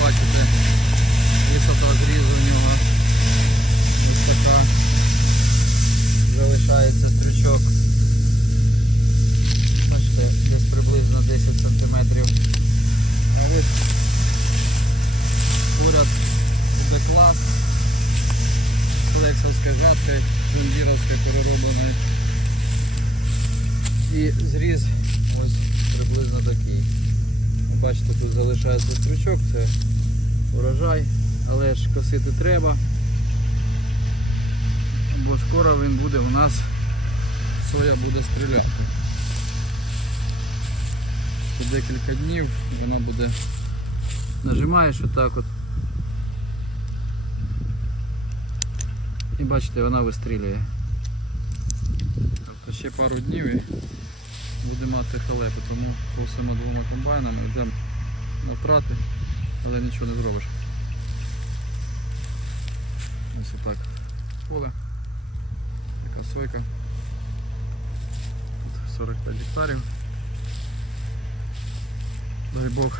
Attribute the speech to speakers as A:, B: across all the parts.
A: бачите, висота зрізу в нього ось така. Залишається стрючок. Бачите, десь приблизно 10 см. Але уряд буде клас. Флексовська жатка, джундіровська перероблена. І зріз ось приблизно такий. Бачите, тут залишається стручок, це урожай, але ж косити треба. Бо скоро він буде у нас, соя буде стріляти. Це декілька днів воно буде. Нажимаєш отак от. І бачите, вона вистрілює. Тобто ще пару днів і буде мати халепу, тому косимо двома комбайнами, йдемо на втрати, але нічого не зробиш. Ось отак поле. Така сойка. Тут 45 гектарів. Дай Бог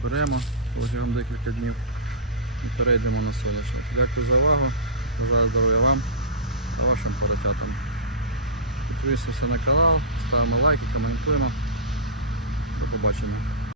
A: зберемо протягом декілька днів і перейдемо на сонячник. Дякую за увагу. Бажаю здоров'я вам та вашим поросятам. Підписуємося на канал, ставимо лайки, коментуємо. До побачення.